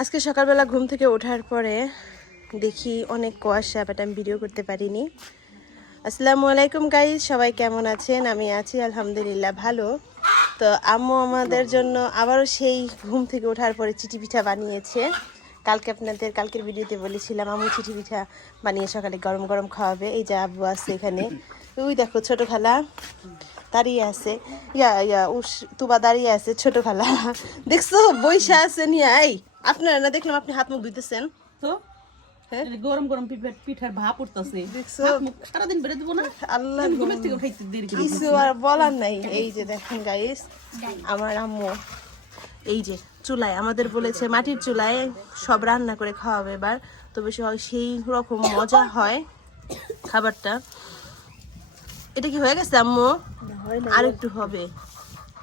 আজকে সকালবেলা ঘুম থেকে ওঠার পরে দেখি অনেক কুয়াশা, বাট আমি ভিডিও করতে পারিনি। আসসালামু আলাইকুম গাইস, সবাই কেমন আছেন? আমি আছি আলহামদুলিল্লাহ ভালো। তো আম্মু আমাদের জন্য আবারও সেই ঘুম থেকে ওঠার পরে চিটি পিঠা বানিয়েছে। কালকের ভিডিওতে বলেছিলাম আম্মু চিটি পিঠা বানিয়ে সকালে গরম গরম খাওয়াবে। এই যে আব্বু আছে এখানে, ওই দেখো ছোট খালা দাঁড়িয়ে আছে, তুবা দাঁড়িয়ে আছে, ছোট খালা দেখছো বৈশা আছে নিয়ে। এই আপনারা না দেখলাম আপনি হাত মুখ ধুইতেছেন তো? গরম গরম পিঠার ভাপ উঠতেছে, সারাদিন বেড়ে দেবো না। আল্লাহ কিছু আর বলার নাই। এই যে দেখেন গাইস, আমার আম্মু এই যে চুলায় আমাদের বলেছে মাটির চুলায় সব রান্না করে খাওয়াবে এবার, তবে সেই রকম মজা হয় খাবারটা। এটা কি হয়ে গেছে আম্মু?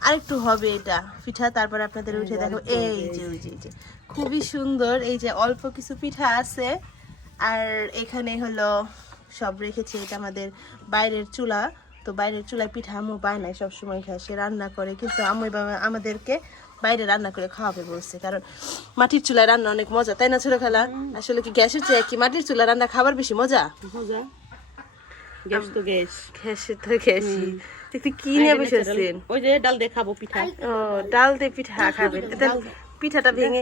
আরেকটু হবে এটা পিঠা, তারপরে আপনাদের উঠে দেখো। এই যে খুবই সুন্দর। এই যে অল্প কিছু পিঠা আছে, আর এখানে হলো সব রেখেছে। এটা আমাদের বাইরের চুলা, তো বাইরের চুলায় পিঠা আম্মু বানায় সবসময় খায়, সে রান্না করে, কিন্তু আম্মু আমাদেরকে বাইরে রান্না করে খাওয়াবে বলছে, কারণ মাটির চুলায় রান্না অনেক মজা, তাই না ছোট খালা? আসলে কি গ্যাসের চেয়ে কি মাটির চুলা রান্না খাবার বেশি মজা? কি নিয়ে বসেছেন? ওই যে ডাল দিয়ে খাবো পিঠা। ও, ডাল দিয়ে পিঠা খাবেন? পিঠাটা ভেঙে,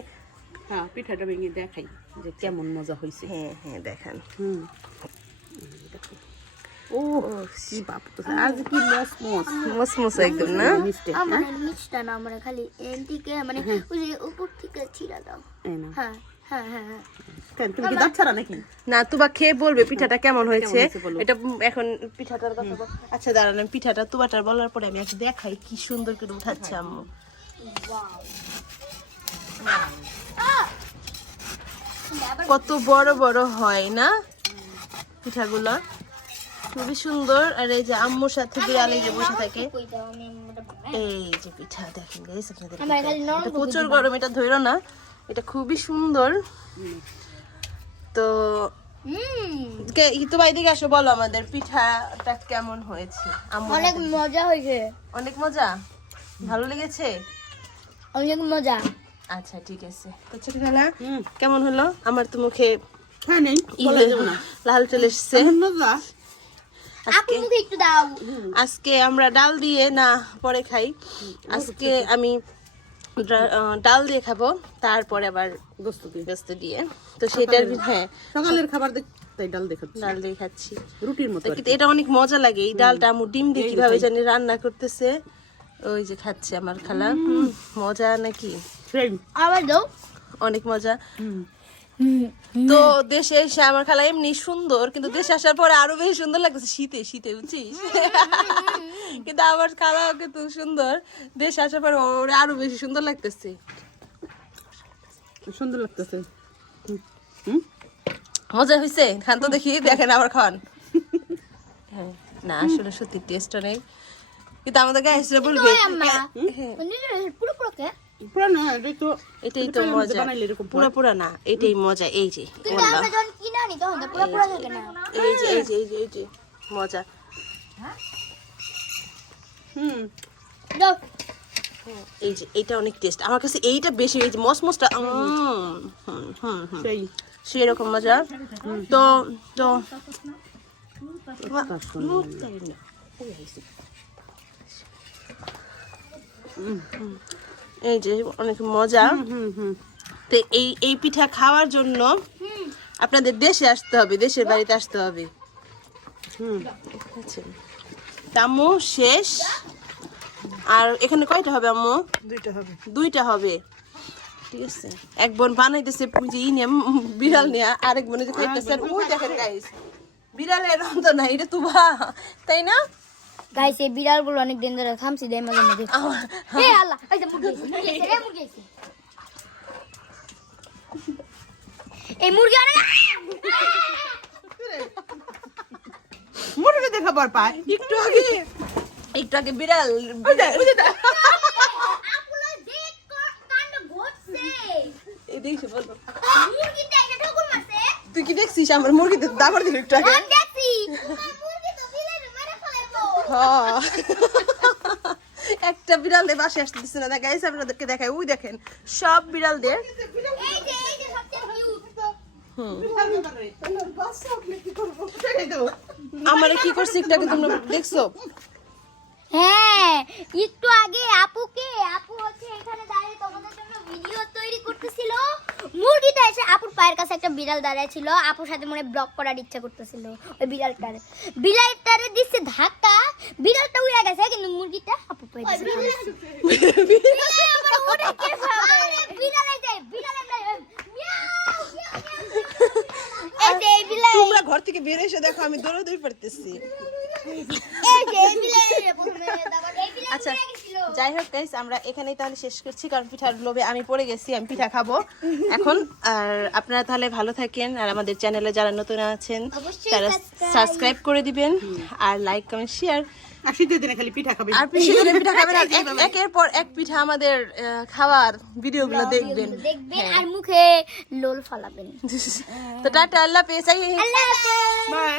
হ্যাঁ পিঠাটা ভেঙে দেখাই যে কেমন মজা হয়েছে। হ্যাঁ দেখান। ও কি বাপ, তো আজ কি মসমস একদম না? আমার মিষ্টি না, আমরা খালি এন্টিকে মানে ওই যে উপর থেকে ছিড়া দাও। হ্যাঁ হ্যাঁ হ্যাঁ। তুমি কি দাঁত ছাড়া নাকি? না, তুবা খেয়ে বলবে পিঠাটা কেমন হয়েছে। এটা এখন পিঠাটার কথা বল। আচ্ছা দাঁড়ান, পিঠাটা তুবাটার বলার পরে আমি একটা দেখাই কি সুন্দর করে উঠাচ্ছে আম্মু। কত বড় বড় হয় না পিঠাগুলো, খুবই সুন্দর। আর এই যে আম্মুর সাথে বিড়াল এই যে বসে থাকে। এই যে পিঠা দেখেন গাইস আপনাদের, এটা প্রচুর গরম, এটা ধরো না, এটা খুবই সুন্দর। তো তো বাইদিকে আসো, বলো আমাদের পিঠাটা কেমন হয়েছে। অনেক মজা হয়েছে। অনেক মজা, ভালো লেগেছে? অনেক মজা। আচ্ছা ঠিক আছে। তো ছোট খালা কেমন হলো? আমার তো মুখে লাল চলে এসছে। আজকে আমরা ডাল দিয়ে না পরে খাই, আজকে আমি ডাল দিয়ে খাবো, তারপরে আবার গোস্ত দিয়ে। তো সেটার সকালের খাবার ডাল দিয়ে খাচ্ছি রুটির মতো। এটা অনেক মজা লাগে। এই ডালটা আমু ডিম দিয়ে কিভাবে জানি রান্না করতেছে, ওই যে খাচ্ছে আমার খালা। মজা নাকি? আবার দাও, অনেক মজা। তো দেশে এসে আমার খালা এমনি সুন্দর, কিন্তু দেশে আসার পরে আরো বেশি সুন্দর লাগতেছে শীতে বুঝছিস? কিন্তু আমার খালা কিন্তু সুন্দর, দেশে আসার পরে ওর আরো বেশি সুন্দর লাগতেছে। মজা হয়েছে? খান তো দেখি, দেখেন আবার খান। না আসলে সত্যি টেস্ট নেই, কিন্তু আমাদের গায়ে এসে বলবে এটাই তো মজা। পুরো না, এটাই মজা। এই যে এই যে মজা। এই যে এটা অনেক টেস্ট, আমার কাছে এইটা বেশি, এই যে মসমসটা সেই রকম মজা। তো তো এই যে অনেক মজা। তো এই পিঠা খাওয়ার জন্য আপনাদের দেশে আসতে হবে, দেশের বাড়িতে আসতে হবে। আম্মু শেষ। আর এখানে কয়টা হবে আম্মু? দুইটা হবে। ঠিক আছে, এক বোন বানাইতেছে বিড়াল নিয়ে, আরেক বোনে যে খাইতেছে। ওই দেখেন গাইস, বিড়ালের অন্ত না, এটা তুবা, তাই না গাইস? এই বিড়ালগুলো অনেক দিন ধরে খামছি দেয় মাঝে মাঝে। হে আল্লাহ, এই যে মুরগি আছে। এই মুরগি আরে মুরগি দেখাবার পায় একটু আগে বিড়াল তুই কি দেখছিস? আমার মুরগিতে দাবার দিল একটু আগে। একটা বিড়ালদের বাসে আসতে দিচ্ছে না গাইস, আপনাদেরকে দেখাই, ওই দেখেন সব বিড়ালদের। এই যে সবচেয়ে কিউট আমারে কি করছে একটু আগে তোমরা দেখছো? হ্যাঁ একটু আগে আপু হচ্ছে এখানে দাঁড়িয়ে তোমাদের জন্য ভিডিও তৈরি করতেছিল, মুরগিটা এসে আপুর পায়ের কাছে একটা বিড়াল দাঁড়ায় ছিল, আপুর সাথে মনে ব্লক করার ইচ্ছা করতেছিল, ওই বিড়ালটারে দিচ্ছে ধাক্কা, বিড়ালটা উড়ে গেছে কিন্তু মুরগিটা আপু পায়ে দিছে। তোমরা ঘর থেকে বের এসে দেখো আমি দৌড়াদৌড়ি করতেছি। আচ্ছা যাই হোক গাইস, আমরা এখানেই তাহলে শেষ করছি, কারণ পিঠার লোভে আমি পড়ে গেছি, আমি পিঠা খাবো এখন। আর আপনারা তাহলে ভালো থাকেন, আর আমাদের চ্যানেলে যারা নতুন আছেন তারা সাবস্ক্রাইব করে দিবেন, আর লাইক কমেন্ট শেয়ার। আর শীতের দিনে খালি পিঠা খাবে, আর শীতের পিঠা খাবেন, আর একের পর এক পিঠা আমাদের খাওয়ার ভিডিওগুলো দেখবেন আর মুখে লোল ফালাবেন। তো টাটা, আল্লাহ হাফেজ। আল্লাহ হাফেজ। বাই।